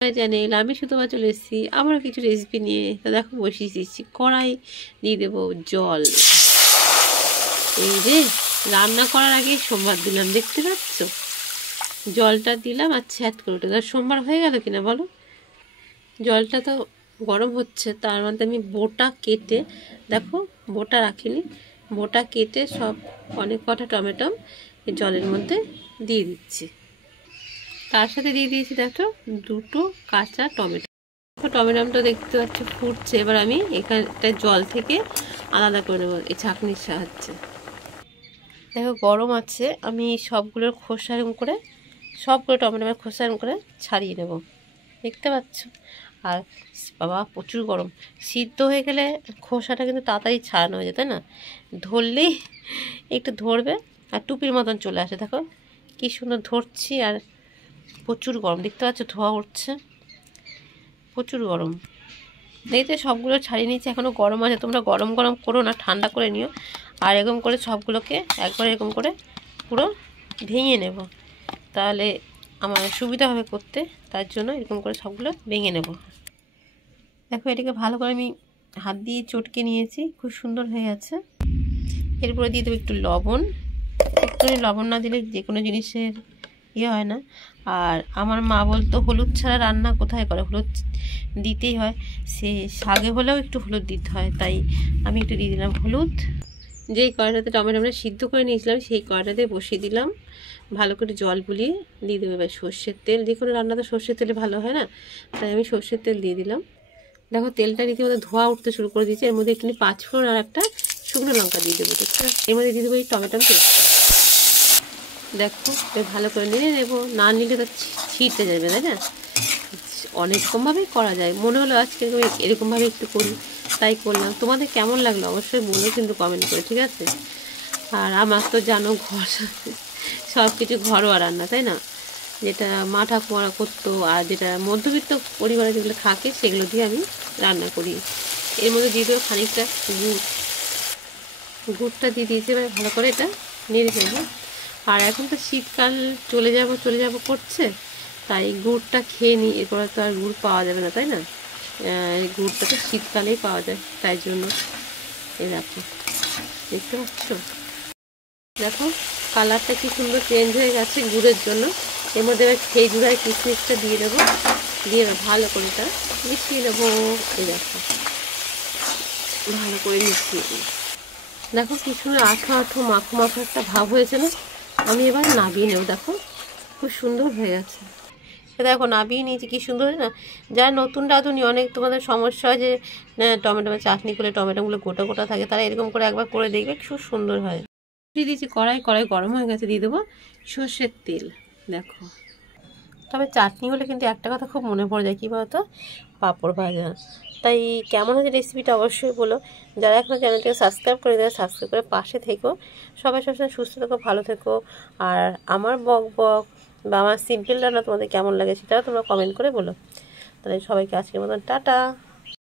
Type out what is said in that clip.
Channel আমি শুধুমাত্র চলে এসেছি আমার কিছু রেসিপি নিয়ে। তা দেখো বসিয়ে দিচ্ছি কড়াই, দিয়ে দেবো জল। এই যে রান্না করার আগে সোমবার দিলাম, দেখতে পাচ্ছ? জলটা দিলাম আর ছ্যাঁত করে উঠে সোমবার হয়ে গেল কিনা বলো। জলটা তো গরম হচ্ছে, তার মধ্যে আমি বোটা কেটে, দেখো বোটা রাখিনি, বোটা কেটে সব অনেক কটা টমেটো জলের মধ্যে দিয়ে দিচ্ছি। তার সাথে দিয়ে দিয়েছি দেখো দুটো কাঁচা টমেটো। টমেটোটা দেখতে পাচ্ছ ফুটছে। এবার আমি এখানটা জল থেকে আলাদা করে নেবো এই ছাঁকনির সাহায্যে। দেখো গরম আছে, আমি সবগুলোর খোসা এরকম করে, সবগুলো টমেটোর খোসা এরকম করে ছাড়িয়ে নেব, দেখতে পাচ্ছ? আর বাবা প্রচুর গরম, সিদ্ধ হয়ে গেলে খোসাটা কিন্তু তাড়াতাড়ি ছাড়ানো হয়ে যায়, তাই না? ধরলেই একটু ধরবে আর টুপির মতন চলে আসে। দেখো কি সুন্দর ধরছি, আর প্রচুর গরম, দেখতে পাচ্ছ ধোঁয়া উঠছে, প্রচুর গরম। দেখতে সবগুলো ছাড়িয়ে নিচ্ছি, এখনও গরম আছে। তোমরা গরম গরম করো না, ঠান্ডা করে নিও। আর এরকম করে সবগুলোকে একবার এরকম করে পুরো ভেঙে নেব, তাহলে আমার সুবিধা হবে করতে। তার জন্য এরকম করে সবগুলো ভেঙে নেব। দেখো এটাকে ভালো করে আমি হাত দিয়ে চটকে নিয়েছি, খুব সুন্দর হয়ে গেছে। এরপরে দিয়ে দেবো একটু লবণ। একটু লবণ না দিলে যে কোনো জিনিসের ইয়ে হয় না। আর আমার মা বলতো হলুদ ছাড়া রান্না কোথায় করে, হলুদ দিতেই হয়। সে শাকে হলেও একটু হলুদ দিতে হয়, তাই আমি একটু দিয়ে দিলাম হলুদ। যেই কড়াইটাতে টমেটো আমরা সিদ্ধ করে নিয়েছিলাম সেই কড়াইটাতে বসিয়ে দিলাম, ভালো করে জল বুলিয়ে দিয়ে দেবো এবার সর্ষের তেল। যে কোনো রান্না তো সর্ষের তেলে ভালো হয় না, তাই আমি সর্ষের তেল দিয়ে দিলাম। দেখো তেলটা রীতিমতো ধোয়া উঠতে শুরু করে দিয়েছে। এর মধ্যে একটু পাঁচফোড়ন আর একটা শুকনো লঙ্কা দিয়ে দেবো। এর মধ্যে দিয়ে দেবো এই টমেটো পেস্টটা। দেখো ভালো করে নিয়ে নেবো, না নিলে তো ছিটতে যাবে, তাই না? অনেকরকমভাবেই করা যায়, মনে হলো আজকে এরকমভাবে একটু করি, তাই করলাম। তোমাদের কেমন লাগলো অবশ্যই বলো কিন্তু কমেন্ট করে, ঠিক আছে? আর আমার তো জানো ঘর সব কিছু ঘরোয়া রান্না, তাই না? যেটা মা ঠাকুমারা করতো আর যেটা মধ্যবিত্ত পরিবারে যেগুলো থাকে সেগুলো দিয়ে আমি রান্না করি। এর মধ্যে দিয়ে দেবো খানিকটা গুড়টা দিয়ে দিয়েছি। এবার ভালো করে এটা নেড়ে ফেলবো। আর এখন তো শীতকাল চলে যাব করছে, তাই গুড়টা খেয়ে নিই, এরপরে তো আর গুড় পাওয়া যাবে না, তাই না? গুড়টা তো শীতকালেই পাওয়া যায়, তাই জন্য এই দেখো, দেখতে পাচ্ছ? দেখো কালারটা কি সুন্দর চেঞ্জ হয়ে গেছে গুড়ের জন্য। এর মধ্যে এবার খেজুর আর কিশমিশটা দিয়ে দেবো, দিয়ে ভালো করে এটা মিশিয়ে নেবো। এই দেখো ভালো করে মিশিয়ে দিই। দেখো কি সুন্দর আঠো আঠো মাখো মাখো একটা ভাব হয়েছে না? আমি এবার নাবিয়ে নেব। দেখো খুব সুন্দর হয়ে গেছে। দেখো নাবিয়ে নিয়েছি, কি সুন্দর হয়েছে না? যারা নতুন রাঁধুনি, অনেক তোমাদের সমস্যা হয় যে টমেটো চাটনি করে টমেটোগুলো গোটা গোটা থাকে, তারা এরকম করে একবার করে দেখবে, খুব সুন্দর হয়। দিয়ে দিয়েছি কড়াই গরম হয়ে গেছে, দিয়ে দেবো সর্ষের তেল। দেখো তবে চাটনি হলে কিন্তু একটা কথা খুব মনে পড়ে যায়, কী বলতো? পাঁপড় ভাজা। তাই কেমন হয়েছে রেসিপিটা অবশ্যই বলো। যারা এখনও চ্যানেলটাকে সাবস্ক্রাইব করে দেয়, সাবস্ক্রাইব করে পাশে থেকো। সবাই সবসময় সুস্থ থেকো, ভালো থেকো। আর আমার বক বা আমার সিম্পল রান্না তোমাদের কেমন লাগে সেটাও তোমরা কমেন্ট করে বলো। তাহলে সবাইকে আজকের মতন টাটা।